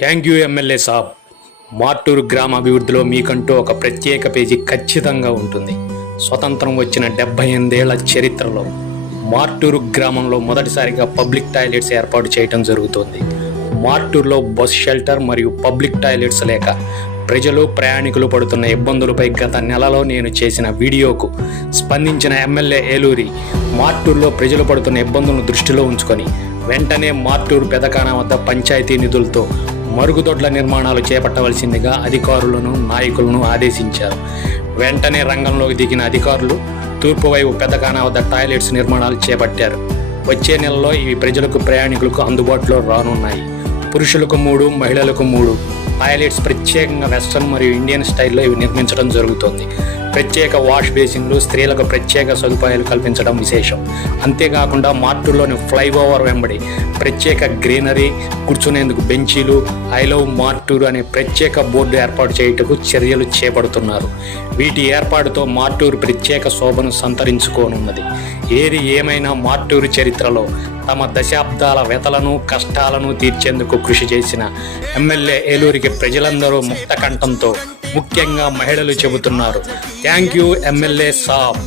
Thank you MLA saab. Martur గ్రామ అభివృద్ధిలో మీకంటూ ఒక ప్రత్యేక పేజీ ఖచ్చితంగా ఉంటుంది. స్వతంత్రం వచ్చిన డెబ్బై ఎనిమిదేళ్ళ చరిత్రలో మార్టూరు గ్రామంలో మొదటిసారిగా పబ్లిక్ టాయిలెట్స్ ఏర్పాటు చేయడం జరుగుతుంది. మార్టూరులో బస్ షెల్టర్ మరియు పబ్లిక్ టాయిలెట్స్ లేక ప్రజలు ప్రయాణికులు పడుతున్న ఇబ్బందులపై గత నెలలో నేను చేసిన వీడియోకు స్పందించిన ఎమ్మెల్యే ఏలూరి మార్టూరులో ప్రజలు పడుతున్న ఇబ్బందులను దృష్టిలో ఉంచుకొని వెంటనే మార్టూరు పెదకాన వద్ద పంచాయతీ నిధులతో మరుగుదొడ్ల నిర్మాణాలు చేపట్టవలసిందిగా అధికారులను నాయకులను ఆదేశించారు. వెంటనే రంగంలోకి దిగిన అధికారులు తూర్పు వైపు పెదకాన వద్ద టాయిలెట్స్ నిర్మాణాలు చేపట్టారు. వచ్చే నెలలో ఇవి ప్రజలకు ప్రయాణికులకు అందుబాటులో రానున్నాయి. పురుషులకు మూడు మహిళలకు మూడు. టాయిలెట్స్ ప్రత్యేకంగా వెస్ట్రన్ మరియు ఇండియన్ స్టైల్లో ఇవి నిర్మించడం జరుగుతుంది. ప్రత్యేక వాష్ బేసిన్లు స్త్రీలకు ప్రత్యేక సదుపాయాలు కల్పించడం విశేషం. అంతేకాకుండా మార్టుల్లోని ఫ్లైఓవర్ వెంబడి ప్రత్యేక గ్రీనరీ కూర్చునేందుకు బెంచీలు ఐ లవ్ మార్టూర్ అనే ప్రత్యేక బోర్డు ఏర్పాటు చేయుటకు చర్యలు చేపడుతున్నారు. వీటి ఏర్పాటుతో మార్టూరు ప్రత్యేక శోభను సంతరించుకోనున్నది. ఏది ఏమైనా మార్టూరు చరిత్రలో తమ దశాబ్దాల వ్యతలను కష్టాలను తీర్చేందుకు కృషి చేసిన ఎమ్మెల్యే ఏలూరికి ప్రజలందరూ ముక్త కంఠంతో ముఖ్యంగా మహిళలు చెబుతున్నారు. Thank you MLA saab.